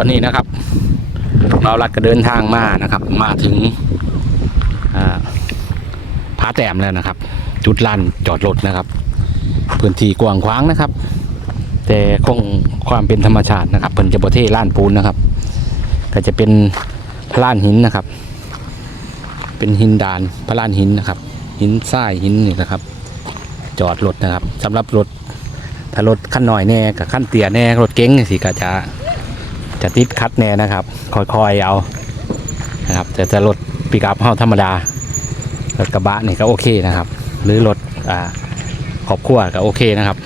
อนนี้นะครับเราลัดก็เดินทางมานะครับ มาถึงผาแต้มแล้วนะครับ จุดลานจอดรถนะครับ พื้นที่กว้างขวางนะครับ แต่คงความเป็นธรรมชาตินะครับเพิ่นจะบ่เทล้านปูนนะครับ ก็จะเป็นล้านหินนะครับ เป็นหินดานพระล้านหินนะครับ หินทรายหินนี่นะครับ จอดรถนะครับสำหรับรถถ้ารถขั้นหน่อยแน่กับขั้นเตี้ยแน่รถเก๋งสิก็จะ จะติดคัดแน่นะครับคอยๆเอานะครับแต่จะรถปิกอัพเฮาธรรมดารถกระบะนี่ก็โอเคนะครับ หรือรถอ่าครอบครัวก็โอเคนะครับ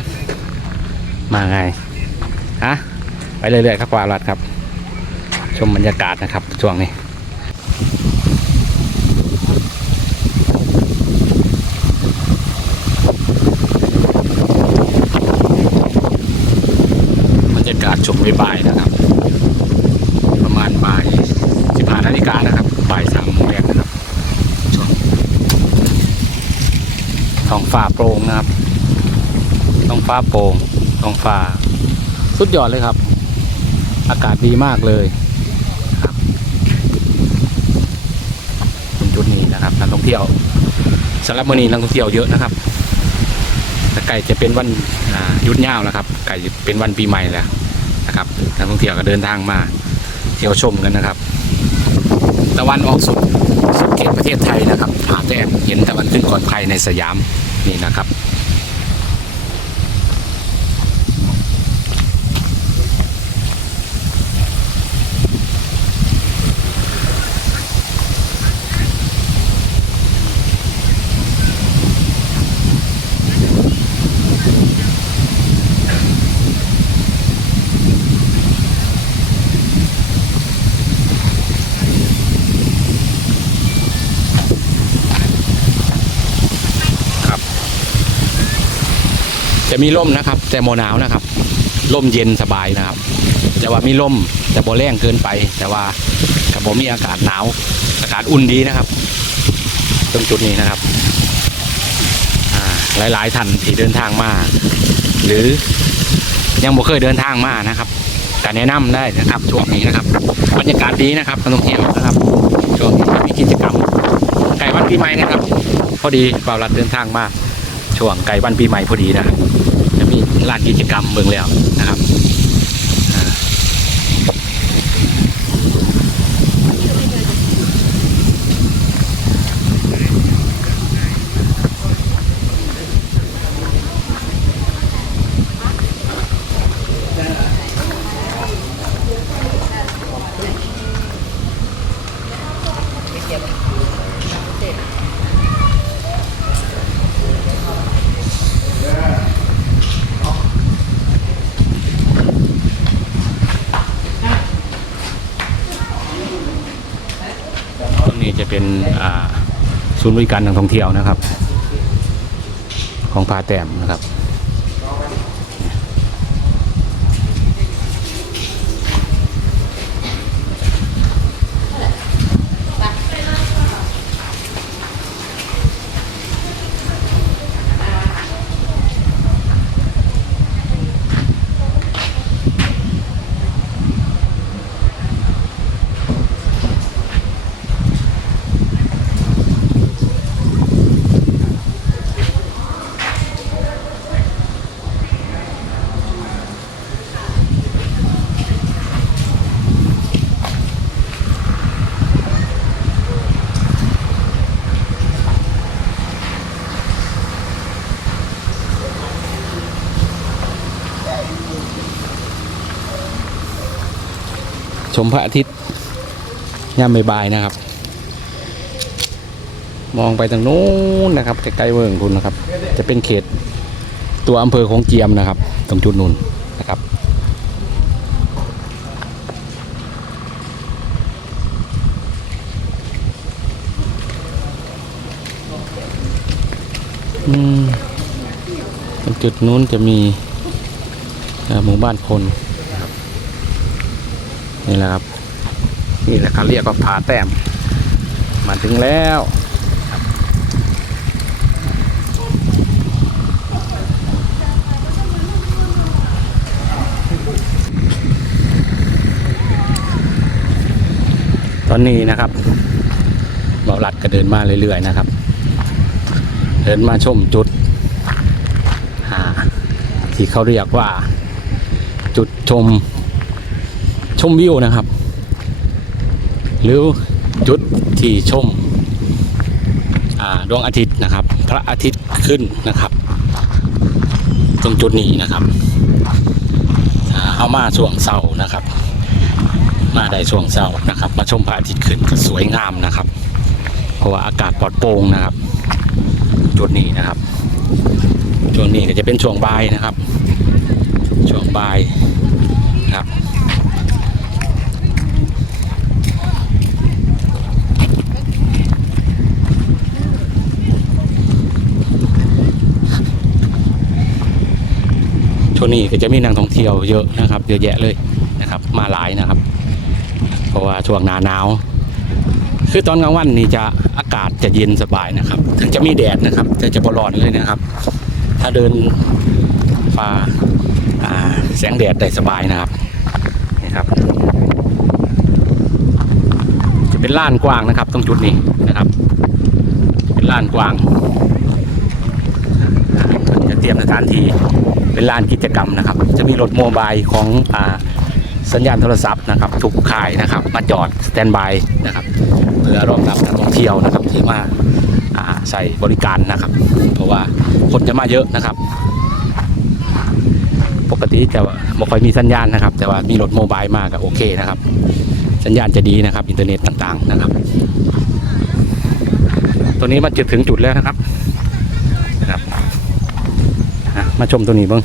มาไงฮะไปเรื่อยๆครับกวาดรัดครับ ชมบรรยากาศนะครับช่วงนี้บรรยากาศชมบ่ายนะครับ ประมาณบ่ายสิบห้านาฬิกานะครับบ่ายสามโมงแรกนะครับช่วงท้องฟ้าโป ร่งนะครับท้องฟ้าโปร่งท้องฟ้า สุดยอดเลยครับ อากาศดีมากเลยครับตรงจุดนี้นะครับนักท่องเที่ยวสำหรับมือนี้นักท่องเที่ยวเยอะนะครับแต่ไก่จะเป็นวันอ่าหยุดยาวแล้วครับ ไก่จะเป็นวันปีใหม่แล้วนะครับนักท่องเที่ยวก็เดินทางมา เที่ยวชมกันนะครับ ตะวันออกสุด เขตประเทศไทยนะครับผาแต้มเห็นตะวันขึ้นก่อนใครในสยามนี่นะครับ จะมีร่มนะครับ แต่โมหนาวนะครับร่มเย็นสบายนะครับ แต่ว่ามีร่มแต่โบแรงเกินไป แต่ว่ากับโบมีอากาศหนาวอากาศอุ่นดีนะครับ ตรงจุดนี้นะครับอ่าหลายๆท่านที่เดินทางมา หรือยังบ่เคยเดินทางมานะครับก็แนะนำได้นะครับช่วงนี้นะครับบรรยากาศดีนะครับนักท่องเที่ยวนะครับช่วงนี้มีกิจกรรมไก่วันปีใหม่นะครับ พอดีเปล่ารัดเดินทางมาช่วงไก่วันปีใหม่พอดีนะครับ ลานกิจกรรมเมืองแล้วนะครับ นี่จะเป็นศูนย์บริการทางท่องเที่ยวนะครับ ของพาแต้มนะครับ ชมพระอาทิตย์ยามบ่ายนะครับ มองไปทางโน้นนะครับใกล้ๆเวิงคุณนะครับ จะเป็นเขตตัวอำเภอของเจียมนะครับ ตรงจุดนู้นนะครับอืมตรงจุดนู้นจะมีหมู่บ้านคน นี่แหละครับ นี่แหละเขาเรียกว่าผาแต้ม มาถึงแล้วครับอนนี้นะครับเบาลัดก็เดินมาเรื่อยๆนะครับ เดินมาชมจุดที่เขาเรียกว่า จุดชม ชมวิวนะครับ หรือจุดที่ชมดวงอาทิตย์นะครับ พระอาทิตย์ขึ้นนะครับ ตรงจุดนี้นะครับเอามาช่วงเสาร์นะครับ มาได้ช่วงเช้านะครับ มาชมพระอาทิตย์ขึ้นก็สวยงามนะครับ เพราะว่าอากาศปลอดโปร่งนะครับ จุดนี้นะครับช่วงนี้ก็จะเป็นช่วงบ่ายนะครับ ช่วงบ่ายนะครับ ช่วงนี้ก็จะมีนักท่องเที่ยวเยอะนะครับ เยอะแยะเลยนะครับ มาหลายนะครับ เพราะว่าช่วงหนาหนาว คือตอนกลางวันนี่จะอากาศจะเย็นสบายนะครับ ถึงจะมีแดดนะครับแต่จะบร้อนเลยนะครับ ถ้าเดินฝ่าอ่าแสงแดดได้สบายนะครับนี่ครับ จะเป็นลานกว้างนะครับ ตรงจุดนี้นะครับ เป็นลานกว้างจะเตรียมสถานที่ เป็นลานกิจกรรมนะครับ จะมีรถโมบายของอสัญญาณโทรศัพท์นะครับทุกค่ายนะครับ มาจอดสแตนบายนะครับเพื่อรองรับนักท่องเที่ยวนะครับที่มาใส่บริการนะครับ เพราะว่าคนจะมาเยอะนะครับ ปกติจะไม่ค่อยมีสัญญาณนะครับ แต่ว่ามีรถโมบายมากก็โอเคนะครับ สัญญาณจะดีนะครับ อินเทอร์เน็ตต่างๆนะครับ ตัวนี้มันจะถึงจุดแล้วนะครับ อะ มาชมตัวนี้บ้าง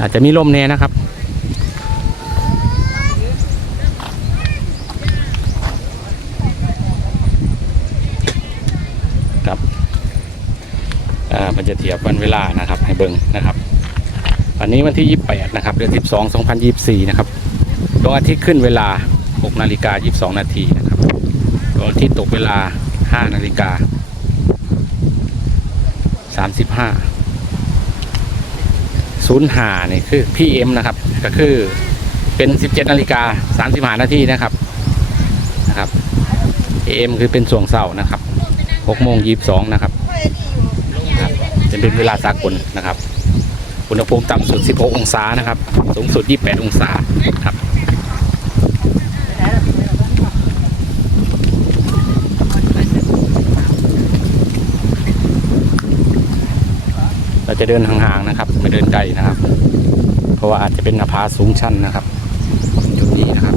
อาจจะมีลมแน่นะครับ ครับอ่ามันจะเทียบวันเวลานะครับ ให้เบิ่งนะครับวันนี้วันที่ 28 นะครับ เดือน 12 2024 นะครับดวงอาทิตย์ขึ้นเวลา 6 นาฬิกา 22 นาทีนะครับดวงอาทิตย์ตกเวลา 5 นาฬิกา สามสิบห้าศูนย์หาเนี่ยคือ PM นะครับ ก็คือเป็นสิบเจ็ดนาฬิกาสามสิบห้านาทีนะครับนะครับ AM คือเป็นส่วงเสาร์นะครับหกโมงยี่สิบสองนะครับครับจะเป็นเวลาสากลนะครับ อุณหภูมิต่ำสุด 16 องศานะครับ สูงสุด 28 องศาครับ เรา จะเดินห่างๆนะครับ ไม่เดินไกลนะครับ เพราะว่าอาจจะเป็นหน้าผาสูงชันนะครับจุดนี้นะครับ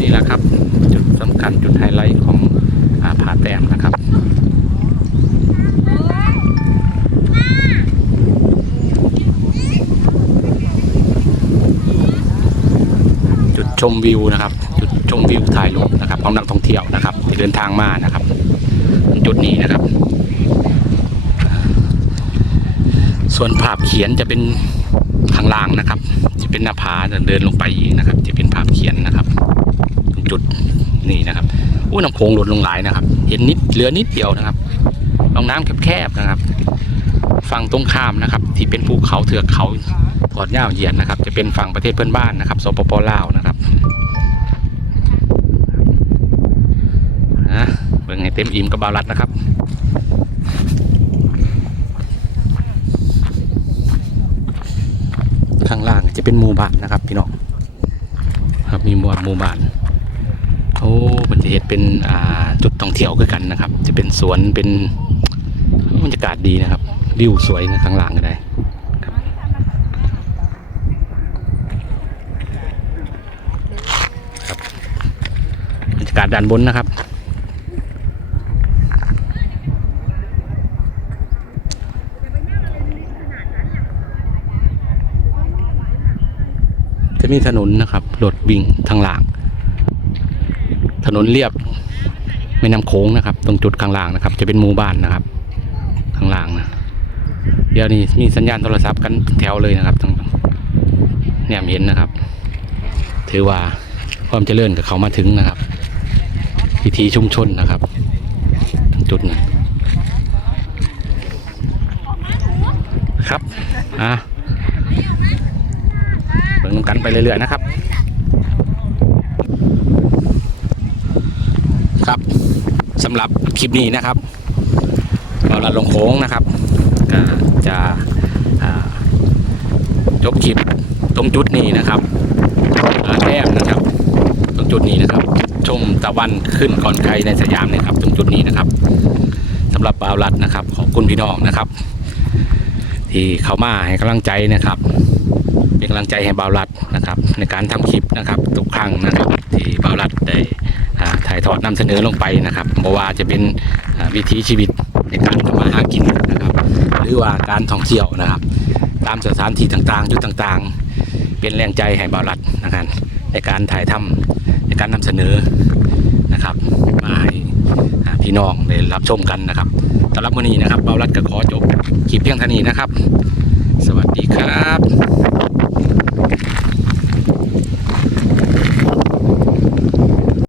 นี่แหละครับจุดสำคัญจุดไฮไลท์ของอาผาแต้มนะครับจุดชมวิวนะครับ จุด ชมวิวถ่ายรูปนะครับของนักท่องเที่ยวนะครับที่เดินทางมานะครับ จุดนี้นะครับ ส่วนภาพเขียนจะเป็นข้างล่างนะครับ จะเป็นหน้าผาเดินลงไปอีกนะครับ จะเป็นภาพเขียนนะครับ จุดนี้นะครับอู้น้ำโขงหลดลงหลายนะครับ เห็นนิดเหลือนิดเดียวนะครับลองน้ำแคบๆนะครับฝั่งตรงข้ามนะครับ ที่เป็นภูเขาเถือกเขาถอดย่าวเหยียดนะครับ จะเป็นฝั่งประเทศเพื่อนบ้านนะครับสปปลาวนะครับนะ เต็มอิ่มกับบาวรัดนะครับข้างล่างจะเป็นหมู่บ้านนะครับ พี่น้องครับมีหมู่หมู่บ้านโอ้มันจะเห็นเป็นอ่าจุดท่องเที่ยวคือกันนะครับ จะเป็นสวนเป็นบรรยากาศดีนะครับวิวสวยนะข้างล่างก็ได้ครับบรรยากาศด้านบนนะครับ จะมีถนนนะครับรถวิ่งทางล่าง ถนนเรียบแม่น้ำโค้งนะครับ ตรงจุดข้างล่างนะครับ จะเป็นหมู่บ้านนะครับ ข้างล่างนะเดี๋ยวนี้มีสัญญาณโทรศัพท์กันแถวเลยนะครับทั้งเนี่ยเห็นนะครับ ถือว่าความเจริญกับเขามาถึงนะครับพิธีชุมชนนะครับตรงจุดนั้นอะ เบิ่งกันไปเรื่อยๆนะครับ ครับสำหรับคลิปนี้นะครับเราลัดลงโค้งนะครับก็จะจบคลิปตรงจุดนี้นะครับแต้มนะครับตรงจุดนี้นะครับ ชมตะวันขึ้นก่อนใครในสยามนะครับ ตรงจุดนี้นะครับสำหรับบาวรัดนะครับ ขอบคุณพี่น้องนะครับ ที่เข้ามาให้กำลังใจนะครับ เป็นกำลังใจให้บ่าวรัดนะครับ ในการทำคลิปนะครับทุกครั้งนะครับ ที่บ่าวรัดได้ถ่ายทอดนำเสนอลงไปนะครับเพราะว่าจะเป็นวิถีชีวิตในการทำมาหากินนะครับ หรือว่าการท่องเที่ยวนะครับ ตามสถานที่ต่างๆจุดต่างๆ เป็นแรงใจให้บ่าวรัดนะครับในการถ่ายทำในการนำเสนอนะครับมาให้พี่น้องได้รับชมกันนะครับสำหรับวันนี้นะครับบ่าวรัดก็ขอจบคลิปเพียงเท่านี้นะครับ